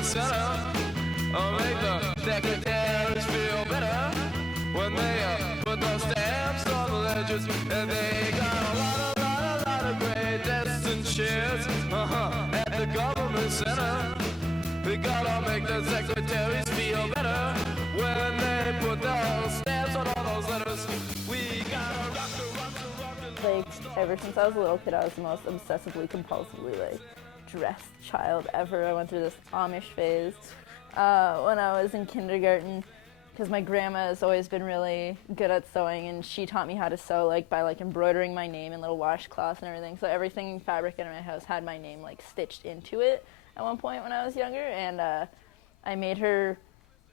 government center. Make the secretaries feel better when they put those stamps on the ledgers. And they got a lot of great desks and chairs at the government center. We gotta make the secretaries feel better when they put those stamps on all those letters. We gotta rock the Like, ever since I was a little kid, I was the most obsessively, compulsively, like, dressed child ever. I went through this Amish phase when I was in kindergarten, because my grandma has always been really good at sewing, and she taught me how to sew, like, by, like, embroidering my name in little washcloths and everything. So everything fabric in my house had my name, like, stitched into it at one point when I was younger, and I made her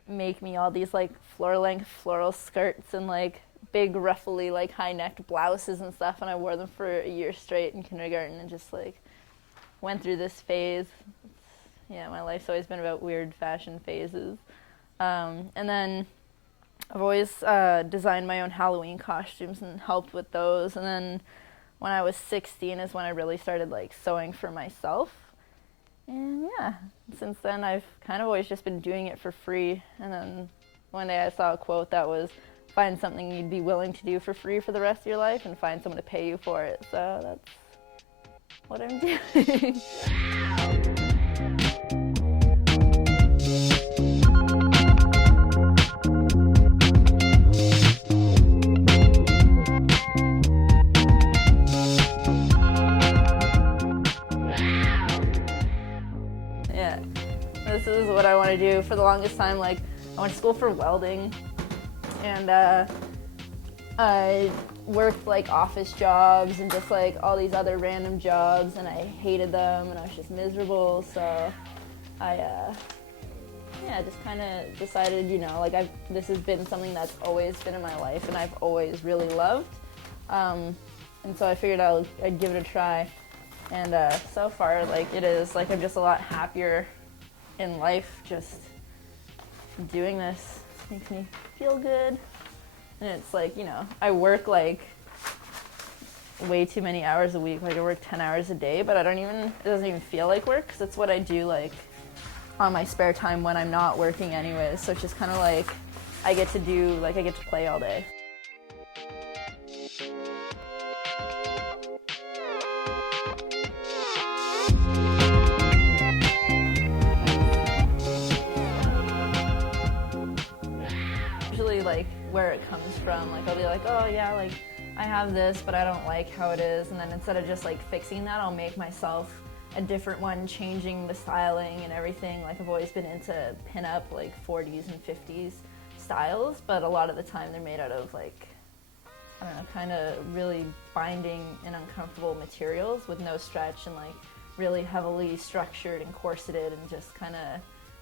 make me all these, like, floor-length floral skirts and, like, big ruffly, like, high-necked blouses and stuff, and I wore them for a year straight in kindergarten and just, like, went through this phase. Yeah, my life's always been about weird fashion phases. And then I've always designed my own Halloween costumes and helped with those, and then when I was 16 is when I really started, like, sewing for myself. And yeah, since then I've kind of always just been doing it for free. And then one day I saw a quote that was, find something you'd be willing to do for free for the rest of your life and find someone to pay you for it. So that's what I'm doing. Yeah, this is what I want to do for the longest time. Like, I went to school for welding, and I worked, like, office jobs and just, like, all these other random jobs, and I hated them, and I was just miserable. So I just kind of decided, you know, like, this has been something that's always been in my life and I've always really loved, and so I figured I'd give it a try. And so far, like, it is, like, I'm just a lot happier in life just doing this. Makes me feel good. And it's like, you know, I work, like, way too many hours a week. Like, I work 10 hours a day, but it doesn't even feel like work, because it's what I do, like, on my spare time when I'm not working anyways. So it's just kind of like, I get to play all day. Usually, like, where it comes from, like, I'll be like, oh yeah, like, I have this, but I don't like how it is, and then instead of just, like, fixing that, I'll make myself a different one, changing the styling and everything. Like, I've always been into pin-up, like, 40s and 50s styles, but a lot of the time they're made out of, like, I don't know, kind of really binding and uncomfortable materials with no stretch, and, like, really heavily structured and corseted and just kind of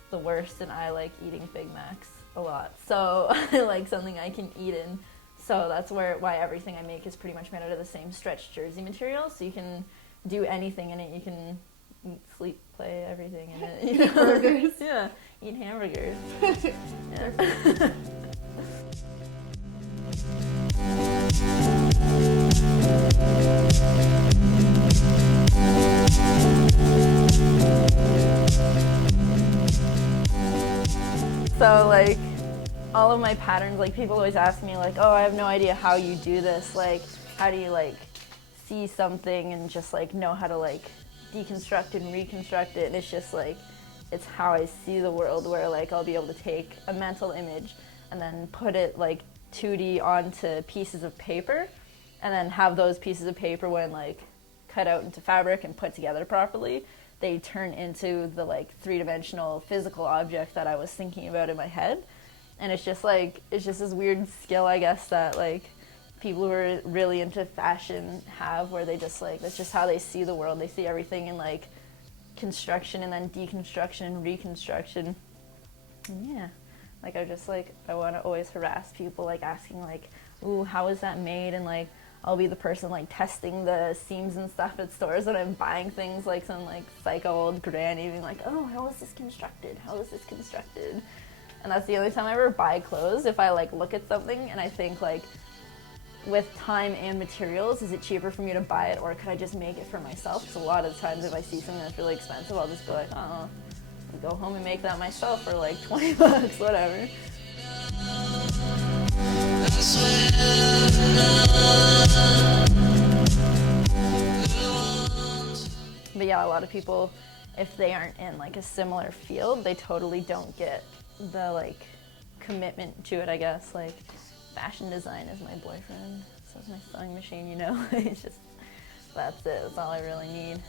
the worst. And I like eating Big Macs a lot, so I like something I can eat in. So that's why everything I make is pretty much made out of the same stretched jersey material, so you can do anything in it. You can eat, sleep, play, everything in it. You know? Burgers. Yeah, eat hamburgers. Yeah. So, like, all of my patterns, like, people always ask me, like, oh, I have no idea how you do this. Like, how do you, like, see something and just, like, know how to, like, deconstruct and reconstruct it? And it's just, like, it's how I see the world, where, like, I'll be able to take a mental image and then put it, like, 2D onto pieces of paper, and then have those pieces of paper, when, like, cut out into fabric and put together properly, they turn into the, like, three-dimensional physical object that I was thinking about in my head. And it's just, like, it's just this weird skill, I guess, that, like, people who are really into fashion have, where they just, like, that's just how they see the world. They see everything in, like, construction and then deconstruction and reconstruction. And yeah, like, I want to always harass people, like, asking, like, ooh, how is that made? And, like, I'll be the person, like, testing the seams and stuff at stores when I'm buying things, like some, like, psycho old granny being like, oh, how is this constructed? How is this constructed? And that's the only time I ever buy clothes, if I, like, look at something and I think, like, with time and materials, is it cheaper for me to buy it, or could I just make it for myself? Because a lot of times if I see something that's really expensive, I'll just be like, oh, go home and make that myself for like 20 bucks, whatever. But yeah, a lot of people, if they aren't in like a similar field, they totally don't get the like commitment to it, I guess. Like, fashion design is my boyfriend, so is my sewing machine, you know? It's just, that's it, that's all I really need.